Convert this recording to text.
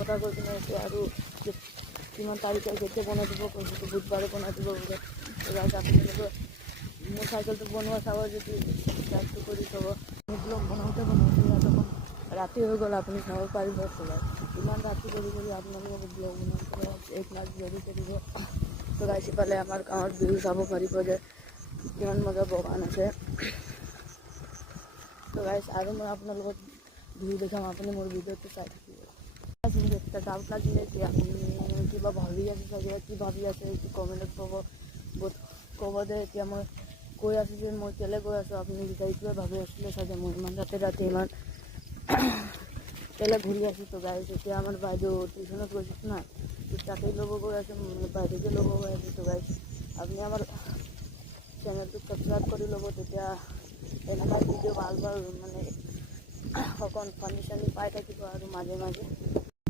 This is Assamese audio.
কথা কৈ কিনে আছে আৰু কিমান তাৰিখে কেতিয়া বনাই দিব কৈছে, বুধবাৰে বনাই দিব বোলে। গাইজ আপোনালোকে মোৰ চাইকেলটো বনোৱা চাব, যদি চাবস্ক্ৰাইবটো কৰি থ'ব। ব্লগ বনাওঁতে ইয়াত অকণ ৰাতি হৈ গ'ল, আপুনি চাব পাৰিব। ইমান ৰাতি কৰি আপোনালোকে ব্লগ বনাওঁতে 1 লাখ ভিউ কৰিব। তো গাইজ ইফালে আমাৰ গাঁৱৰ ভিউ চাব পাৰিব যে কিমান মজা বগান আছে। তো গাইজ আৰু মই আপোনালোকক ভিউ দেখাম, আপুনি মোৰ ভিডিঅ'টো চাই থাকিব। মোক একটা ডাউট লাগিলে যে আপুনি কিবা ভাবি আছে চাগে, কি ভাবি আছে এইটো কমেণ্টত ক'ব দে। এতিয়া মই কৈ আছোঁ যে মই কেলৈ গৈ আছোঁ, আপুনি এইটোৱে ভাবি আছিলে চাগে মই ইমান ৰাতি ইমান কেলৈ ঘূৰি আছোঁ। তো গাইজ এতিয়া আমাৰ বাইদেউ টিউশ্যনত গৈছে না, তাতেই ল'ব গৈ আছে, বাইদেউকে ল'ব গৈ আছে। তো গাইজ আপুনি আমাৰ চেনেলটো ছাবস্ক্ৰাইব কৰি ল'ব, তেতিয়া এনেকুৱা ভিডিঅ' ভাল মানে অকণ ফানি চানি পাই থাকিব আৰু মাজে মাজে।